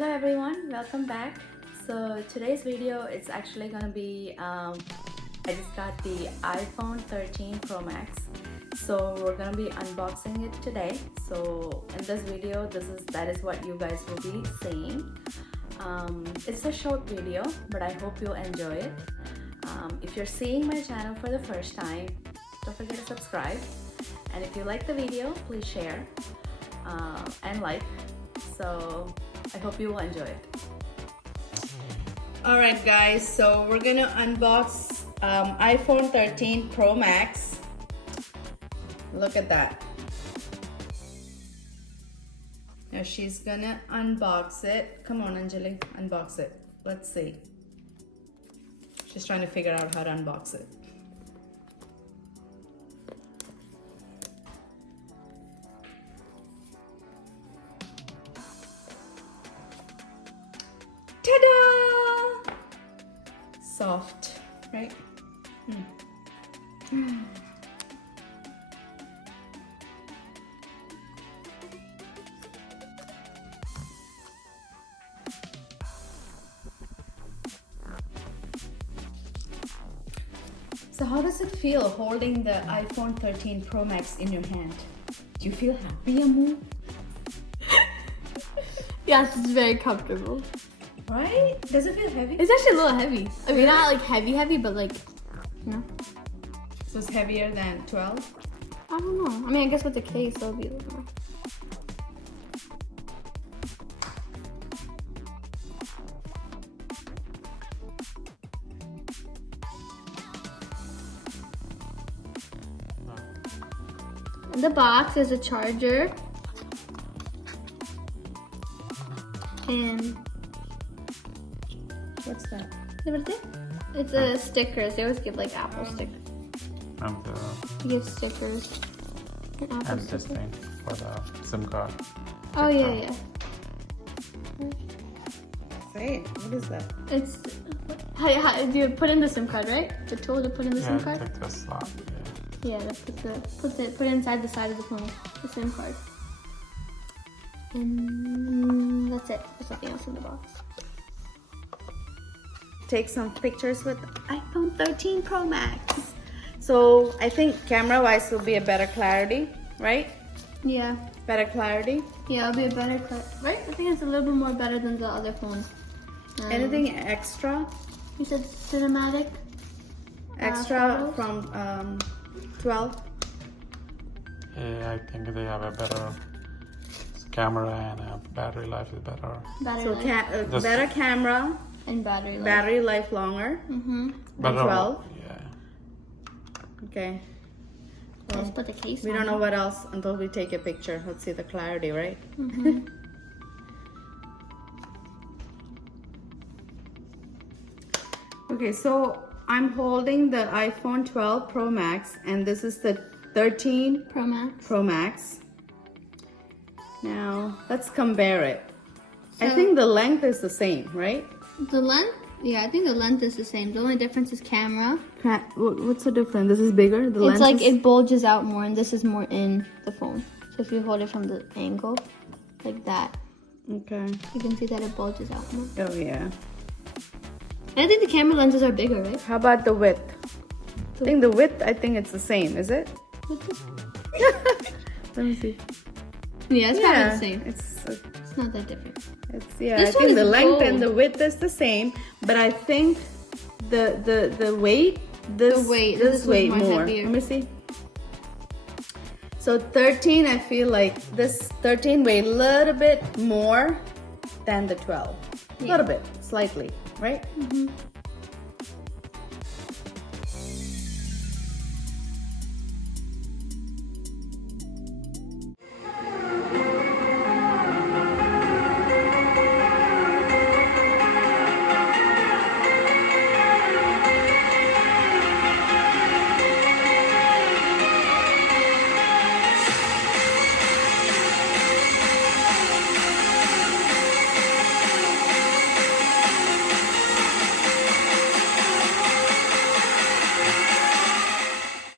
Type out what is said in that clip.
Hello everyone, welcome back. So today's video it's actually gonna be I just got the iPhone 13 Pro Max, so we're gonna be unboxing it today. So in this video that is what you guys will be seeing. It's a short video, but I hope you'll enjoy it. If you're seeing my channel for the first time, don't forget to subscribe, and if you like the video, please share and like. So I hope you will enjoy it. Alright guys, so we're gonna unbox iPhone 13 Pro Max. Look at that. Now she's gonna unbox it. Come on Anjali, unbox it. Let's see. She's trying to figure out how to unbox it. Ta-da! Soft, right? So how does it feel holding the iPhone 13 Pro Max in your hand? Do you feel happy, Amu? Yes, it's very comfortable. Right? Does it feel heavy? It's actually a little heavy. I mean, not like heavy, but like, you know. So it's heavier than 12? I don't know. I mean, I guess with the case, it'll be a little more. In the box is a charger. And What's that? it's a stickers. They always give like Apple stickers. And You get stickers. And Apple and this stickers. thing for the SIM card. Oh yeah. Say it. What is that? It's how do you put in the SIM card, right? The tool to put in the SIM card. Take this slot. Yeah, put it inside the side of the phone, the SIM card. And that's it. There's nothing else in the box. Take some pictures with iPhone 13 Pro Max. So I think camera wise will be a better clarity, right? Yeah. Better clarity. Yeah, it'll be a better right? I think it's a little bit more better than the other phone. Anything extra? You said cinematic? Extra photos? from 12? Yeah, I think they have a better camera and battery life is better. Battery So life. better camera, And battery life. battery life longer Mm-hmm. than 12. Yeah. Okay. Let's put the case We on don't know it. what else until we take a picture. Let's see the clarity, right? Mm-hmm. Okay, so I'm holding the iPhone 12 Pro Max and this is the 13 Pro Max. Pro Max. Now, let's compare it. I So- think the length is the same, right? The length? Yeah, I think the length is the same. The only difference is camera. What's the difference? This is bigger? The It's like is... it bulges out more, and this is more in the phone. So if you hold it from the angle, like that, Okay. you can see that it bulges out more. Oh, yeah. And I think the camera lenses are bigger, right? How about the width? I think the width, I think it's the same, is it? Let me see. Yeah, it's probably the same. It's It's not that different. yeah. This I think one the is length and gold. the width is the same, but I think the weight this this weight was more more. heavier. Let me see. So 13, I feel like this 13 weighed a little bit more than the 12. A little bit, slightly, right?